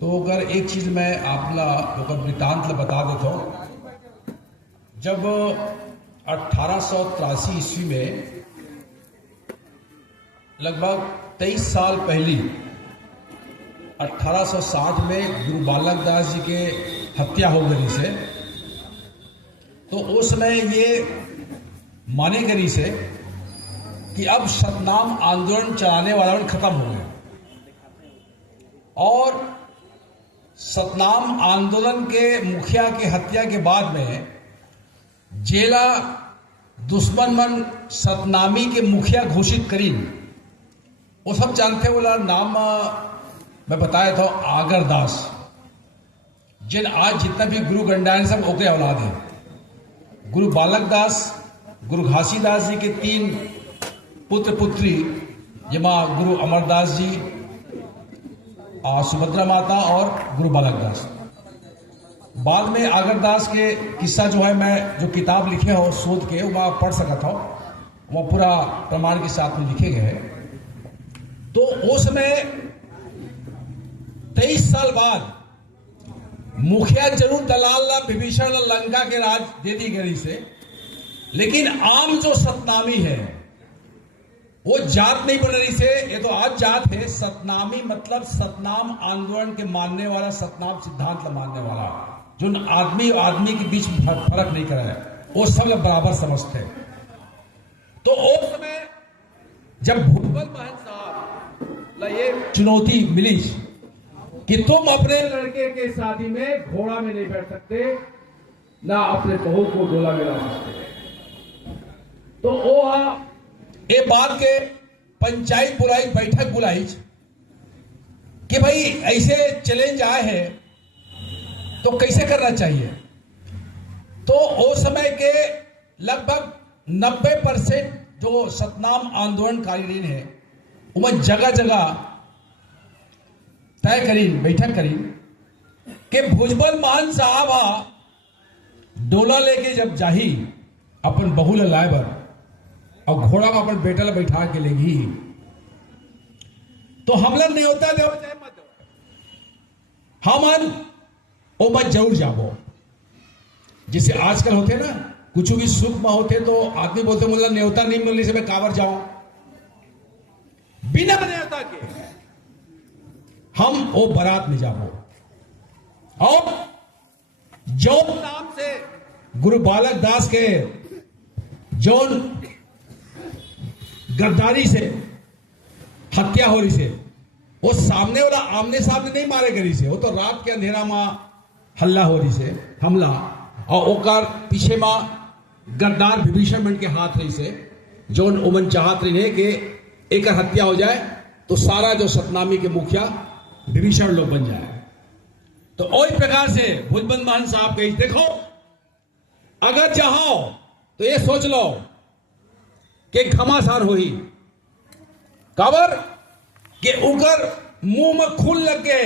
तो अगर एक चीज मैं आपला वृत्तांत बता देता हूँ। जब 1883 ईस्वी में लगभग 23 साल पहले 1860 में गुरु बालक दास जी के हत्या हो गई से, तो उस समय ये माने गई से कि अब सतनाम आंदोलन चलाने वाला खत्म हो गया और सतनाम आंदोलन के मुखिया के हत्या के बाद में जेला दुश्मन मन सतनामी के मुखिया घोषित करी। वो सब जानते वाला नाम मैं बताया था, आगरदास, जिन आज जितना भी गुरु गंडायन सब ओके औलाद है। गुरु बालक दास, गुरु घासीदास जी के 3 पुत्र पुत्री, जमा गुरु अमरदास जी, सुभद्रा माता और गुरु बालक दास। बाद में आगरदास के किस्सा जो है, मैं जो किताब लिखे हो शोध के वहाँ पढ़ सका था, वह पूरा प्रमाण के साथ में लिखे गए। तो उस समय 23 साल बाद मुखिया जरूर दलाल विभीषण लंका के राज दे दी गई से, लेकिन आम जो सतनामी है वो जात नहीं बन रही से। ये तो आज जात है। सतनामी मतलब सतनाम आंदोलन के मानने वाला, सतनाम सिद्धांत मानने वाला, जो आदमी और आदमी के बीच फर्क नहीं कर रहा है, वो सब बराबर समझते हैं। तो उस समय जब भूपल महन साहब ये चुनौती मिली कि तुम अपने लड़के के शादी में घोड़ा में नहीं बैठ सकते, ना अपने बहू को डोला में ला सकते, तो वो ये बात के पंचायत बुलाई, बैठक बुलाई कि भाई ऐसे चैलेंज आए हैं तो कैसे करना चाहिए। तो उस समय के लगभग 90% जो सतनाम आंदोलनकारी है उन्हें जगह जगह तय करी, बैठक करी कि भुजबल मान साहब डोला लेके जब जाही अपन बहू लाए बर और घोड़ा में अपन बेटा बैठा के लेगी, तो हमला नहीं होता दे हमन ओ मत जरूर जाबो। जिसे आजकल होते ना, कुछ भी सुख में होते तो आदमी बोलते मुझे न्योता नहीं मिलने से मैं काबर जाऊं। बिना न्योता के हम वो बारात में जाबो और जो नाम से गुरु बालक दास के जौन गद्दारी से हत्या हो रही से, वो सामने वाला आमने सामने नहीं मारे गई से, वो तो रात के अंधेरा में हल्ला हो रही से, हमला, और ओकर पीछे में गद्दार विभीषण मन के हाथ रही से, जो उमन चाहत रही है कि एक हत्या हो जाए तो सारा जो सतनामी के मुखिया विभीषण लोग बन जाए। तो वही प्रकार से भुजबल महन साहब कही, देखो अगर चाहो तो ये सोच लो कि घमासान हो ही काबर कि उकर मुंह में खून लग के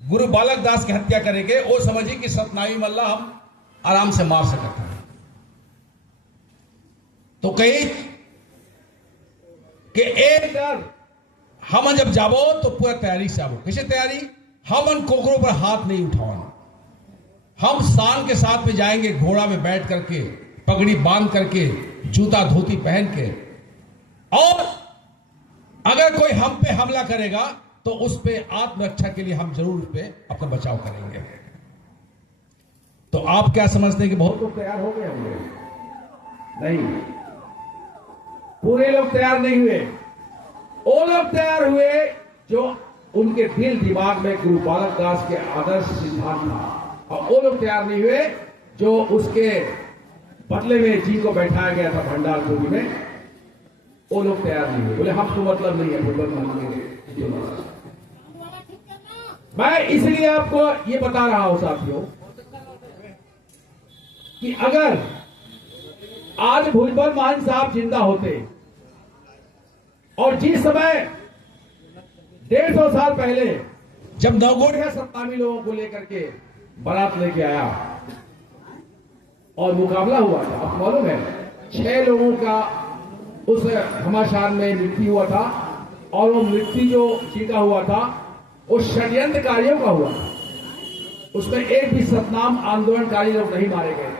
गुरु बालक दास की हत्या करेंगे, वो समझिए कि सतनामी मल्ला हम आराम से मार सकते हैं। तो कही कि एक डर हम जब जाबो तो पूरा तैयारी से आबो। कैसे तैयारी? हम कोकरों पर हाथ नहीं उठाओ, हम शान के साथ में जाएंगे, घोड़ा में बैठ करके, पगड़ी बांध करके, जूता धोती पहन के, और अगर कोई हम पे हमला करेगा तो उस पे आत्मरक्षा के लिए हम जरूर उस पे अपना बचाव करेंगे। तो आप क्या समझते हैं कि बहुत लोग तैयार हो गए होंगे? नहीं, पूरे लोग तैयार नहीं हुए। वो लोग तैयार हुए जो उनके दिल दिमाग में गुरु बालक दास के आदर्श सिद्धांत था, और वो लोग तैयार नहीं हुए जो उसके बदले में जिनको बैठाया गया था भंडारपुरी में, वो लोग तैयार नहीं हुए। बोले हम तो मतलब नहीं है। मैं इसलिए आपको ये बता रहा हूं साथियों कि अगर आज भुजबल मान साहब जिंदा होते और जिस समय 150 साल पहले जब नवगोढ़िया सत्तावी लोगों को लेकर के बारात लेके आया और मुकाबला हुआ था, आपको मालूम है 6 लोगों का उस घमासान में मृत्यु हुआ था, और वो मृत्यु जो जीता हुआ था वो षड्यंत्रकारियों का हुआ। उसमें एक भी सतनाम आंदोलनकारी लोग नहीं मारे गए।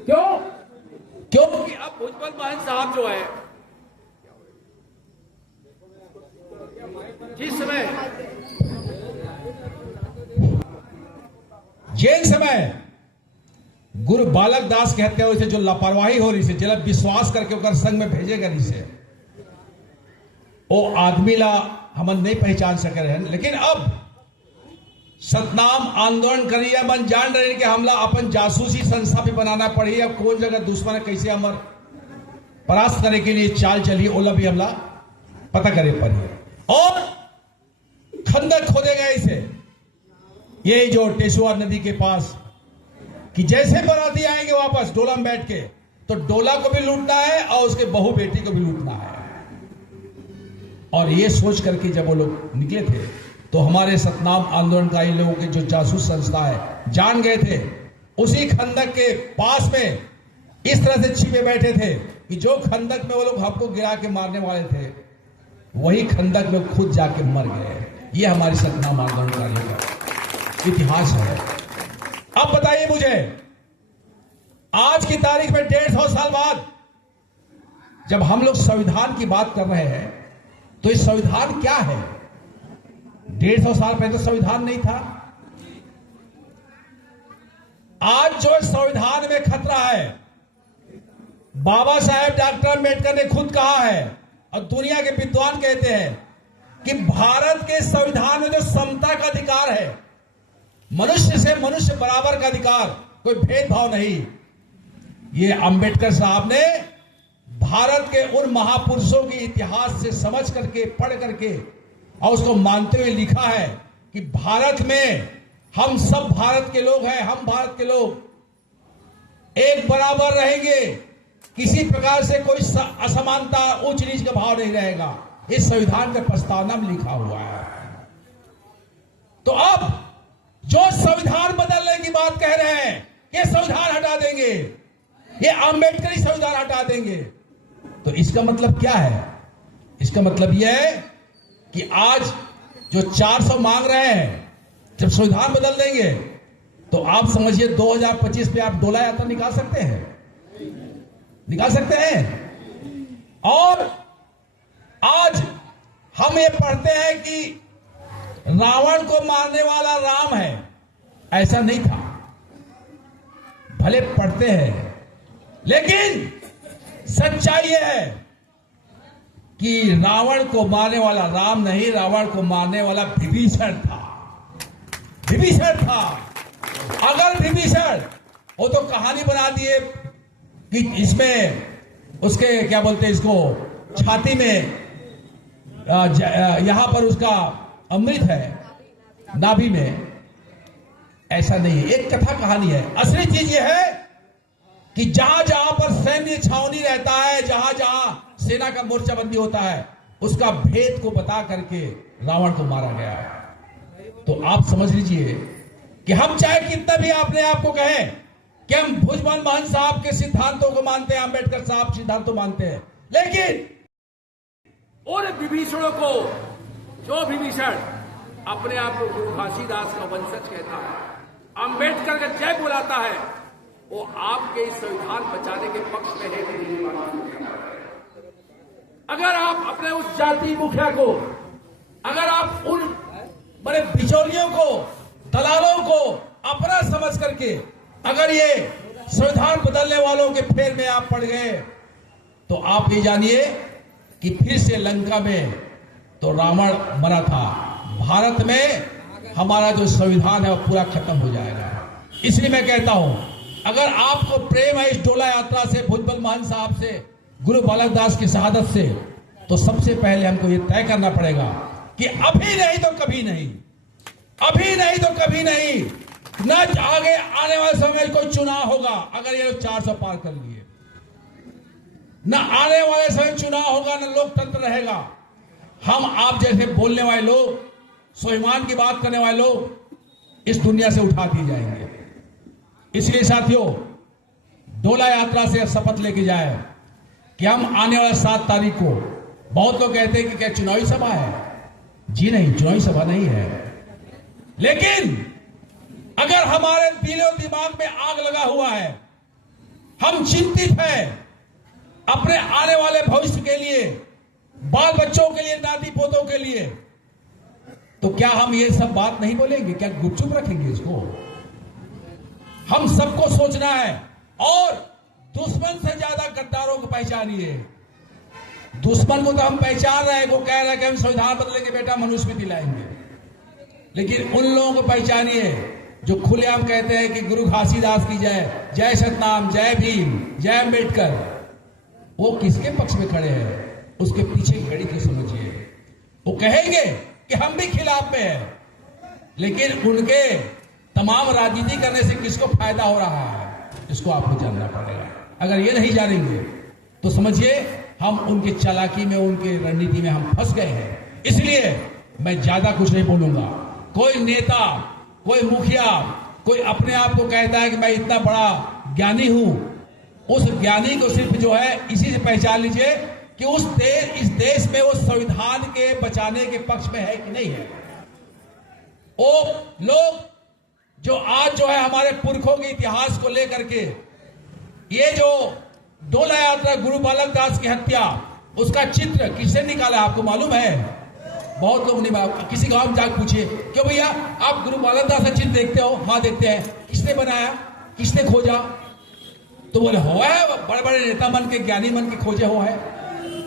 क्यों? क्योंकि अब भुजबल मान साहब जो है, जिस समय गुरु बालक दास के हत्या हुई से जो लापरवाही हो रही से, जरा विश्वास करके ओकर संग में भेजे गई से, वो आदमी ला हम नहीं पहचान सके रहे। लेकिन अब सतनाम आंदोलन करिए मन जान रहे कि हमला अपन जासूसी संस्था भी बनाना पड़ी। अब कौन जगह दुश्मन है, कैसे हमर परास्त करने के लिए चाल चलिए, ओला भी हमला पता करे पड़ी। और खंदक खोदे गए इसे, ये जो टेसुआ नदी के पास, कि जैसे बाराती आएंगे वापस डोला में बैठ के, तो डोला को भी लूटना है और उसके बहू बेटी को भी लूटना है। और ये सोच करके जब वो लोग निकले थे, तो हमारे सतनाम आंदोलनकारी लोगों के जो जासूस संस्था है जान गए थे, उसी खंदक के पास में इस तरह से छिपे बैठे थे कि जो खंदक में वो लोग हमको गिरा के मारने वाले थे, वही खंदक में खुद जाके मर गए। ये हमारी सतनाम आंदोलनकारियों का इतिहास है। अब बताइए मुझे, आज की तारीख में 150 साल बाद जब हम लोग संविधान की बात कर रहे हैं, तो इस संविधान क्या है? 150 साल पहले तो संविधान नहीं था। आज जो संविधान में खतरा है, बाबा साहेब डॉक्टर अम्बेडकर ने खुद कहा है और दुनिया के विद्वान कहते हैं कि भारत के संविधान में जो समता का अधिकार है, मनुष्य से मनुष्य बराबर का अधिकार, कोई भेदभाव नहीं, ये अम्बेडकर साहब ने भारत के उन महापुरुषों के इतिहास से समझ करके, पढ़ करके और उसको मानते हुए लिखा है कि भारत में हम सब भारत के लोग हैं, हम भारत के लोग एक बराबर रहेंगे, किसी प्रकार से कोई असमानता, उच्च नीच का भाव नहीं रहेगा। इस संविधान के प्रस्तावना में लिखा हुआ है। तो अब जो संविधान बदलने की बात कह रहे हैं, ये संविधान हटा देंगे, ये अम्बेडकरी संविधान हटा देंगे, तो इसका मतलब क्या है? इसका मतलब यह है कि आज जो 400 मांग रहे हैं, जब संविधान बदल देंगे तो आप समझिए 2025 पे आप डोला यात्रा निकाल सकते हैं, निकाल सकते हैं। और आज हम ये पढ़ते हैं कि रावण को मारने वाला राम है, ऐसा नहीं था। भले पढ़ते हैं, लेकिन सच्चाई यह है कि रावण को मारने वाला राम नहीं, रावण को मारने वाला विभीषण था। विभीषण था। अगर विभीषण, वो तो कहानी बना दिए कि इसमें उसके क्या बोलते हैं इसको, छाती में यहां पर उसका अमृत है, नाभि में। ऐसा नहीं है, एक कथा कहानी है। असली चीज यह है कि जहां जहां पर सैन्य छावनी रहता है, जहां जहां सेना का मोर्चाबंदी होता है, उसका भेद को बता करके रावण को मारा गया। तो आप समझ लीजिए कि हम चाहे कितना भी अपने आप को कहें कि हम भुजबल महंत साहब के सिद्धांतों को मानते हैं, अम्बेडकर साहब सिद्धांतों मानते हैं, लेकिन और विभीषणों को, जो विभीषण अपने आप को गुरु घासीदास का वंशज कहता है, अम्बेडकर का जय बुलाता है, वो आपके इस संविधान बचाने के पक्ष में है कि नहीं? अगर आप अपने उस जाति मुखिया को, अगर आप उन बड़े बिचौलियों को, दलालों को अपना समझ करके अगर ये संविधान बदलने वालों के फेर में आप पड़ गए, तो आप ये जानिए कि फिर से लंका में तो रावण मरा था, भारत में हमारा जो संविधान है वो पूरा खत्म हो जाएगा। इसलिए मैं कहता हूं, अगर आपको प्रेम है इस डोला यात्रा से, भुजबल महंत साहब से, गुरु बालक दास की शहादत से, तो सबसे पहले हमको ये तय करना पड़ेगा कि अभी नहीं तो कभी नहीं, अभी नहीं तो कभी नहीं, न आगे आने वाले समय कोई चुनाव होगा अगर ये लोग 400 पार कर लिए, न आने वाले समय चुनाव होगा, न लोकतंत्र रहेगा। हम आप जैसे बोलने वाले लोग, स्वाभिमान की बात करने वाले लोग इस दुनिया से उठा दिए जाएंगे। इसलिए साथियों, डोला यात्रा से शपथ लेके जाए कि हम आने वाले 7 तारीख को, बहुत लोग कहते हैं कि क्या चुनावी सभा है? जी नहीं, चुनावी सभा नहीं है। लेकिन अगर हमारे दिलो दिमाग में आग लगा हुआ है, हम चिंतित हैं अपने आने वाले भविष्य के लिए, बाल बच्चों के लिए, नाती पोतों के लिए, तो क्या हम ये सब बात नहीं बोलेंगे? क्या गुपचुप रखेंगे इसको? हम सबको सोचना है। और दुश्मन से ज्यादा गद्दारों को पहचानिए। दुश्मन को तो हम पहचान रहे हैं, वो कह रहे हैं कि हम संविधान बदलेंगे बेटा, मनुस्मृति लाएंगे, लेकिन उन लोगों को पहचानिए जो खुलेआम कहते हैं कि गुरु घासीदास की जय, जय सतनाम, जय भीम, जय अम्बेडकर। वो किसके पक्ष में खड़े हैं? उसके पीछे की घड़ी को समझिए। वो कहेंगे कि हम भी खिलाफ में हैं, लेकिन उनके तमाम राजनीति करने से किसको फायदा हो रहा है, इसको आपको जानना पड़ेगा। अगर ये नहीं जानेंगे तो समझिए हम उनकी चालाकी में, उनकी रणनीति में हम फंस गए हैं। इसलिए मैं ज्यादा कुछ नहीं बोलूंगा। कोई नेता, कोई मुखिया, कोई अपने आप को कहता है कि मैं इतना बड़ा ज्ञानी हूं, उस ज्ञानी को सिर्फ जो है इसी से पहचान लीजिए कि इस देश में वो संविधान के बचाने के पक्ष में है कि नहीं है। वो लोग जो आज जो है हमारे पुरखों के इतिहास को लेकर के, ये जो डोला यात्रा गुरु बालक दास की हत्या, उसका चित्र किसने निकाला आपको मालूम है? बहुत लोग नहीं, किसी गांव में जाकर पूछिए, क्यों भैया आप गुरु बालक दास का चित्र देखते हो? हाँ देखते हैं। किसने बनाया, किसने खोजा? तो बोले हो है बड़े बड़े नेता मन के, ज्ञानी मन के खोजे हो है।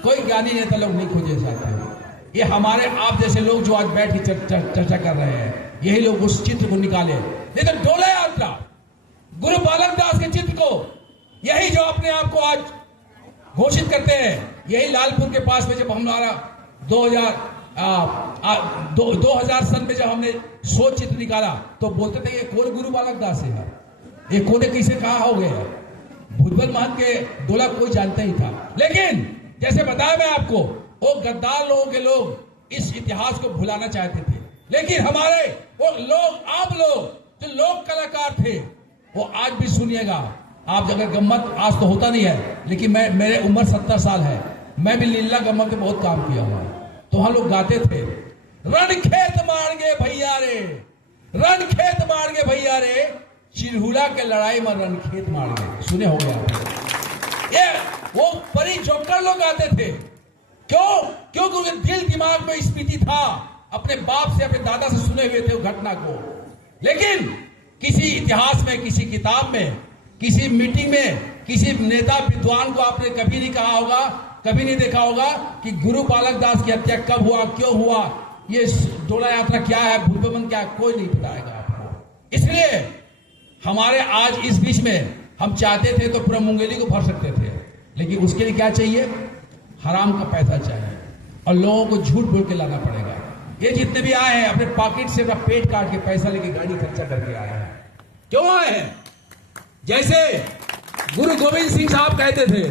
कोई ज्ञानी नेता लोग नहीं खोजे जाते हैं। ये हमारे आप जैसे लोग जो आज बैठ के चर्चा कर रहे हैं, यही लोग उस चित्र को निकाले। नहीं तो डोला यात्रा गुरु बालक दास के चित्र को यही जो अपने आप को आज घोषित करते हैं, यही लालपुर के पास में जब हमारा 2000 सन में जब हमने सोच चित्र निकाला तो बोलते थे ये कौन गुरु बालक दास है यार, ये कोने किसे कहा हो गया? भुजबल महंत के डोला कोई जानता ही था। लेकिन जैसे बताया मैं आपको, वो गद्दार लोगों के लोग इस इतिहास को भुलाना चाहते थे, लेकिन हमारे वो लोग, आप लोग जो लोक कलाकार थे, वो आज भी सुनिएगा। आप अगर गम्मत आज तो होता नहीं है, लेकिन मेरे उम्र 70 साल है, मैं भी लीला गम्मत के बहुत काम किया हुआ। तो वहां लोग गाते थे, रण खेत मार गए भैया रे, रण खेत मार गए भैया रे, चिरहुला के लड़ाई में रण खेत मार गए। सुने हो गया ये? वो परी जोकर लोग गाते थे। क्यों? क्योंकि उनके दिल दिमाग में स्मृति था, अपने बाप से, अपने दादा से सुने हुए थे वो घटना को। लेकिन किसी इतिहास में, किसी किताब में, किसी मीटिंग में, किसी नेता विद्वान को आपने कभी नहीं कहा होगा, कभी नहीं देखा होगा कि गुरु बालक दास की हत्या कब हुआ, क्यों हुआ, ये डोला यात्रा क्या है, भूलबमन क्या है, कोई नहीं बताएगा आपको। इसलिए हमारे आज इस बीच में हम चाहते थे तो पूरा मुंगेली को भर सकते थे, लेकिन उसके लिए क्या चाहिए? हराम का पैसा चाहिए और लोगों को झूठ बोल के लाना पड़ेगा। ये जितने भी आए हैं अपने पॉकेट से अपना पेट काट के पैसा लेके गाड़ी खर्चा करके आए हैं। क्यों आए हैं? जैसे गुरु गोविंद सिंह साहब कहते थे,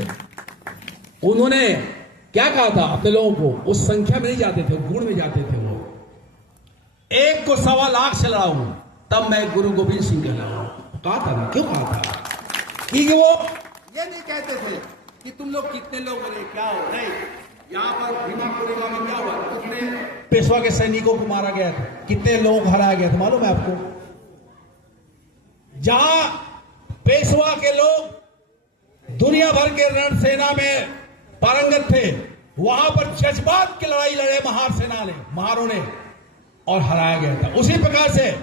उन्होंने क्या कहा था अपने लोगों को? उस संख्या में नहीं जाते थे, गुण में जाते थे। वो एक को 1.25 लाख से लड़ाऊं तब मैं गुरु गोविंद सिंह कहलाऊं। कहा था ना, क्यों कहा था? कि वो ये नहीं कहते थे कि तुम लोग कितने लोग बने, क्या हो नहीं। यहाँ पर भीमा कोरेगांव में क्या हुआ? कितने पेशवा के सैनिकों को मारा गया था, कितने लोगों को हराया गया था मालूम है आपको? जहां पेशवा के लोग दुनिया भर के रण सेना में पारंगत थे, वहां पर जज्बात की लड़ाई लड़े महारों ने और हराया गया था। उसी प्रकार से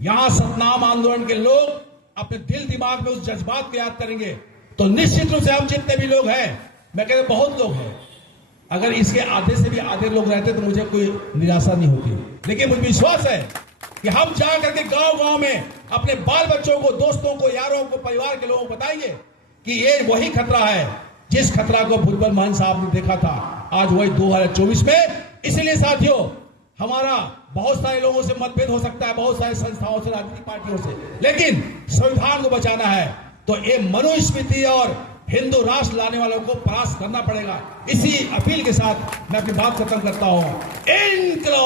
यहां सतनाम आंदोलन के लोग अपने दिल दिमाग में उस जज्बात को याद करेंगे तो निश्चित रूप से हम जितने भी लोग हैं, मैं कहता बहुत लोग हैं, अगर इसके आधे से भी आधे लोग रहते तो मुझे कोई निराशा नहीं होती। लेकिन मुझे विश्वास है कि हम जा करके गांव गांव में अपने बाल बच्चों को, दोस्तों को, यारों को, परिवार के लोगों को बताएंगे कि ये वही खतरा है जिस खतरा को भुजबल महंत साहब ने देखा था, आज वही 2024 में। इसलिए साथियों, हमारा बहुत सारे लोगों से मतभेद हो सकता है, बहुत सारे संस्थाओं से, राजनीतिक पार्टियों से, लेकिन संविधान को बचाना है तो ये मनुस्मृति और हिंदू राष्ट्र लाने वालों को परास्त करना पड़ेगा। इसी अपील के साथ मैं अपनी बात खत्म करता हूं। इनकलाब।